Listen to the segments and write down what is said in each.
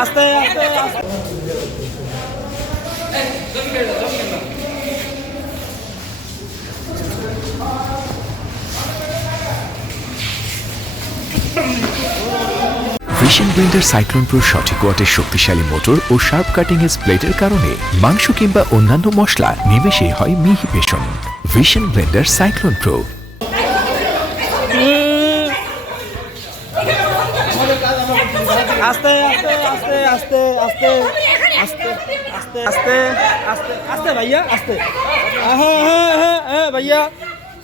আস্তে আস্তে vision blender cyclone pro সঠিক ওয়াটের শক্তিশালী মোটর ও শার্প কাটিং এজ প্লেটের কারণে মাংস কিংবা অন্যান্য মশলা নিমেষেই হয় মিহি পেষণ। Vision blender cyclone pro. আস্তে আস্তে আস্তে আস্তে আস্তে আস্তে আস্তে আস্তে আস্তে আস্তে ভাইয়া আস্তে। হ্যাঁ হ্যাঁ হ্যাঁ হ্যাঁ ভাইয়া,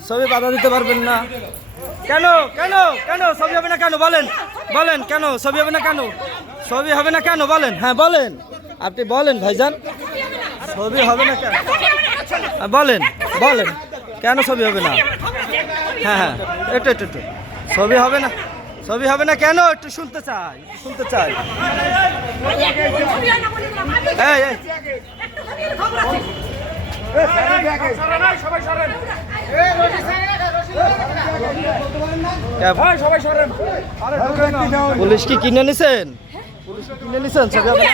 সবই বাধা দিতে পারবেন না কেন? কেন কেন ছবি হবে না কেন? বলেন বলেন কেন ছবি হবে না কেন? ছবি হবে না কেন বলেন? হ্যাঁ বলেন, আপনি বলেন ভাইজান, ছবি হবে না কেন? বলেন বলেন কেন ছবি হবে না? হ্যাঁ হ্যাঁ একটু একটু একটু ছবি হবে না, ছবি হবে না কেন? একটু শুনতে চাই, একটু শুনতে চাই। এই এই পুলিশ কি কিনে নিছেন? পুলিশ কি কিনে নিছেন? ছবি হবে না?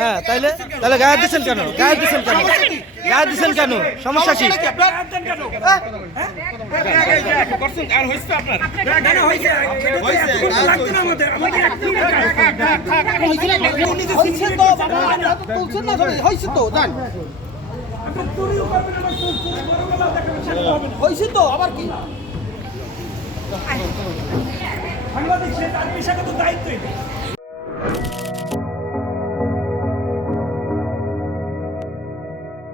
হ্যাঁ তাইলে তাহলে গায়ে দিচ্ছেন কেন? গায়ে দিচ্ছেন কেন? গায়ে দিচ্ছেন কেন? সমস্যা কি? হয়েছে তো আবার কি? সাংবাদিক সে তার পেশাগত দায়িত্ব।